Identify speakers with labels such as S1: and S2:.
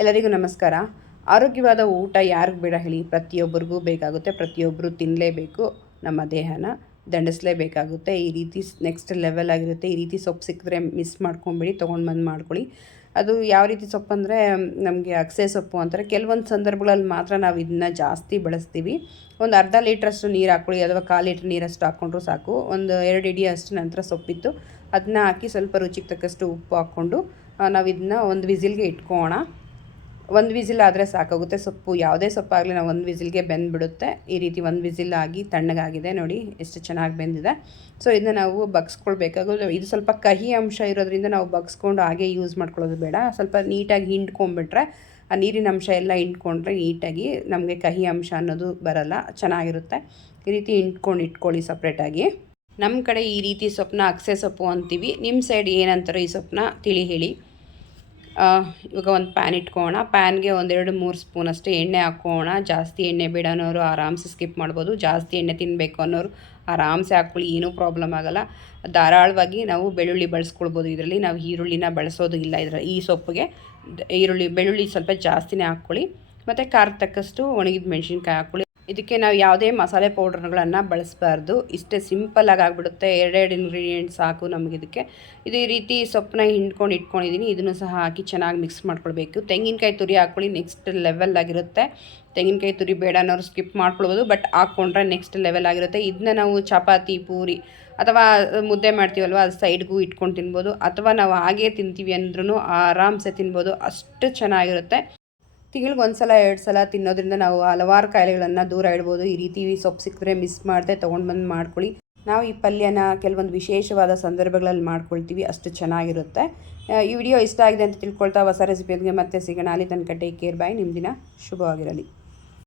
S1: ಎಲ್ಲರಿಗೂ ನಮಸ್ಕಾರ. ಆರೋಗ್ಯವಾದ ಊಟ ಯಾರಿಗೂ ಬೇಡ ಹೇಳಿ ಪ್ರತಿಯೊಬ್ಬರಿಗೂ ಬೇಕಾಗುತ್ತೆ ಪ್ರತಿಯೊಬ್ಬರು ತಿನ್ನಲೇಬೇಕು ನಮ್ಮ ದೇಹನ ದಂಡಿಸಲೇಬೇಕಾಗುತ್ತೆ. ಈ ರೀತಿ ನೆಕ್ಸ್ಟ್ ಲೆವೆಲ್ ಆಗಿರುತ್ತೆ. ಈ ರೀತಿ ಸೊಪ್ಪು ಸಿಕ್ಕಿದ್ರೆ ಮಿಸ್ ಮಾಡ್ಕೊಂಬಿಡಿ, ತೊಗೊಂಡು ಬಂದು ಮಾಡ್ಕೊಳ್ಳಿ. ಅದು ಯಾವ ರೀತಿ ಸೊಪ್ಪು ಅಂದರೆ, ನಮಗೆ ಅಗಸೆ ಸೊಪ್ಪು ಅಂತಾರೆ. ಕೆಲವೊಂದು ಸಂದರ್ಭಗಳಲ್ಲಿ ಮಾತ್ರ ನಾವು ಇದನ್ನ ಜಾಸ್ತಿ ಬಳಸ್ತೀವಿ. ಒಂದು ಅರ್ಧ ಲೀಟ್ರಷ್ಟು ನೀರು ಹಾಕ್ಕೊಳ್ಳಿ, ಅಥವಾ ಕಾಲು ಲೀಟ್ರ್ ನೀರಷ್ಟು ಹಾಕ್ಕೊಂಡ್ರು ಸಾಕು. ಒಂದು ಎರಡು ಇಡಿ ಅಷ್ಟು ನಂತರ ಸೊಪ್ಪಿತ್ತು. ಅದನ್ನ ಹಾಕಿ ಸ್ವಲ್ಪ ರುಚಿಗೆ ತಕ್ಕಷ್ಟು ಉಪ್ಪು ಹಾಕ್ಕೊಂಡು ನಾವು ಇದನ್ನ ಒಂದು ವಿಸಿಲ್ಗೆ ಇಟ್ಕೊಳ್ಳೋಣ ಒಂದು ವಿಸಿಲ್ ಆದರೆ ಸಾಕಾಗುತ್ತೆ. ಸೊಪ್ಪು ಯಾವುದೇ ಸೊಪ್ಪಾಗಲಿ ನಾವು ಒಂದು ವಿಸಿಲ್ಗೆ ಬೆಂದುಬಿಡುತ್ತೆ. ಈ ರೀತಿ ಒಂದು ವಿಸಿಲ್ ಆಗಿ ತಣ್ಣಗಾಗಿದೆ ನೋಡಿ, ಎಷ್ಟು ಚೆನ್ನಾಗಿ ಬೆಂದಿದೆ. ಸೊ ಇದನ್ನ ನಾವು ಬಗ್ಸ್ಕೊಳ್ಬೇಕಾಗೋದು ಇದು ಸ್ವಲ್ಪ ಕಹಿ ಅಂಶ ಇರೋದ್ರಿಂದ ನಾವು ಬಗ್ಸ್ಕೊಂಡು ಹಾಗೆ ಯೂಸ್ ಮಾಡ್ಕೊಳ್ಳೋದು ಬೇಡ. ಸ್ವಲ್ಪ ನೀಟಾಗಿ ಹಿಂಡ್ಕೊಂಡ್ಬಿಟ್ರೆ ಆ ನೀರಿನ ಅಂಶ ಎಲ್ಲ ಹಿಂಡ್ಕೊಂಡ್ರೆ ನೀಟಾಗಿ ನಮಗೆ ಕಹಿ ಅಂಶ ಅನ್ನೋದು ಬರಲ್ಲ. ಚೆನ್ನಾಗಿರುತ್ತೆ. ಈ ರೀತಿ ಹಿಂಡ್ಕೊಂಡು ಇಟ್ಕೊಳ್ಳಿ ಸಪ್ರೇಟಾಗಿ. ನಮ್ಮ ಕಡೆ ಈ ರೀತಿ ಸೊಪ್ಪನ್ನ ಅಕ್ಸೆ ಸೊಪ್ಪು ಅಂತೀವಿ. ನಿಮ್ಮ ಸೈಡ್ ಏನಂತಾರೋ ಈ ಸೊಪ್ಪನ್ನ ತಿಳಿ ಹೇಳಿ. ಇವಾಗ ಒಂದು ಪ್ಯಾನ್ ಇಟ್ಕೋಣ ಪ್ಯಾನ್ಗೆ ಒಂದೆರಡು ಮೂರು ಸ್ಪೂನ್ ಅಷ್ಟು ಎಣ್ಣೆ ಹಾಕೋಣ. ಜಾಸ್ತಿ ಎಣ್ಣೆ ಬೇಡ ಅನ್ನೋರು ಆರಾಮ್ಸೆ ಸ್ಕಿಪ್ ಮಾಡ್ಬೋದು. ಜಾಸ್ತಿ ಎಣ್ಣೆ ತಿನ್ನಬೇಕು ಅನ್ನೋರು ಆರಾಮ್ಸೆ ಹಾಕ್ಕೊಳ್ಳಿ, ಏನೂ ಪ್ರಾಬ್ಲಮ್ ಆಗೋಲ್ಲ. ಧಾರಾಳವಾಗಿ ನಾವು ಬೆಳ್ಳುಳ್ಳಿ ಬಳಸ್ಕೊಳ್ಬೋದು. ಇದರಲ್ಲಿ ನಾವು ಈರುಳ್ಳಿನ ಬಳಸೋದು ಇಲ್ಲ ಇದರ ಈ ಸೊಪ್ಪಿಗೆ. ಈರುಳ್ಳಿ, ಬೆಳ್ಳುಳ್ಳಿ ಸ್ವಲ್ಪ ಜಾಸ್ತಿನೇ ಹಾಕ್ಕೊಳ್ಳಿ. ಮತ್ತು ಖಾರ ತಕ್ಕಷ್ಟು ಒಣಗಿದ ಮೆಣಸಿನ್ಕಾಯಿ ಹಾಕ್ಕೊಳ್ಳಿ. ಇದಕ್ಕೆ ನಾವು ಯಾವುದೇ ಮಸಾಲೆ ಪೌಡರ್ಗಳನ್ನು ಬಳಸಬಾರ್ದು. ಇಷ್ಟೇ ಸಿಂಪಲ್ಲಾಗಿ ಆಗಿಬಿಡುತ್ತೆ ಎರಡೆರಡು ಇಂಗ್ರೀಡಿಯೆಂಟ್ಸ್ ಸಾಕು ನಮಗಿದಕ್ಕೆ ಇದು ರೀತಿ ಸೊಪ್ಪನ್ನ ಹಿಂಡ್ಕೊಂಡು ಇಟ್ಕೊಂಡಿದ್ದೀನಿ. ಇದನ್ನು ಸಹ ಹಾಕಿ ಚೆನ್ನಾಗಿ ಮಿಕ್ಸ್ ಮಾಡ್ಕೊಳ್ಬೇಕು. ತೆಂಗಿನಕಾಯಿ ತುರಿ ಹಾಕ್ಕೊಳ್ಳಿ ನೆಕ್ಸ್ಟ್ ಲೆವೆಲ್ ಆಗಿರುತ್ತೆ. ತೆಂಗಿನಕಾಯಿ ತುರಿ ಬೇಡ ಅನ್ನೋರು ಸ್ಕಿಪ್ ಮಾಡ್ಕೊಳ್ಬೋದು ಬಟ್ ಹಾಕ್ಕೊಂಡ್ರೆ ನೆಕ್ಸ್ಟ್ ಲೆವೆಲ್ ಆಗಿರುತ್ತೆ. ಇದನ್ನ ನಾವು ಚಪಾತಿ, ಪೂರಿ ಅಥವಾ ಮುದ್ದೆ ಮಾಡ್ತೀವಲ್ವ, ಅದು ಸೈಡ್ಗೂ ಇಟ್ಕೊಂಡು ತಿನ್ಬೋದು. ಅಥವಾ ನಾವು ಹಾಗೇ ತಿಂತೀವಿ ಅಂದ್ರೂ ಆರಾಮ್ಸೆ ತಿನ್ಬೋದು. ಅಷ್ಟು ಚೆನ್ನಾಗಿರುತ್ತೆ. ತಿಂಗಳಿಗೆ ಒಂದು ಸಲ ಎರಡು ಸಲ ತಿನ್ನೋದ್ರಿಂದ ನಾವು ಹಲವಾರು ಕಾಯಿಲೆಗಳನ್ನು ದೂರ ಇಡ್ಬೋದು. ಈ ರೀತಿ ಸೊಪ್ಪು ಸಿಕ್ಕಿದ್ರೆ ಮಿಸ್ ಮಾಡದೆ ತೊಗೊಂಡು ಬಂದು ಮಾಡ್ಕೊಳ್ಳಿ. ನಾವು ಈ ಪಲ್ಯನ ಕೆಲವೊಂದು ವಿಶೇಷವಾದ ಸಂದರ್ಭಗಳಲ್ಲಿ ಮಾಡ್ಕೊಳ್ತೀವಿ. ಅಷ್ಟು ಚೆನ್ನಾಗಿರುತ್ತೆ. ಈ ವಿಡಿಯೋ ಇಷ್ಟ ಆಗಿದೆ ಅಂತ ತಿಳ್ಕೊಳ್ತಾ ಹೊಸ ರೆಸಿಪಿಯೊಂದಿಗೆ ಮತ್ತೆ ಸಿಗೋಣ. ಅಲ್ಲಿ ತನಕ ಟೇಕ್ ಕೇರ್ ಬಾಯ್ ನಿಮ್ಮ ದಿನ ಶುಭವಾಗಿರಲಿ.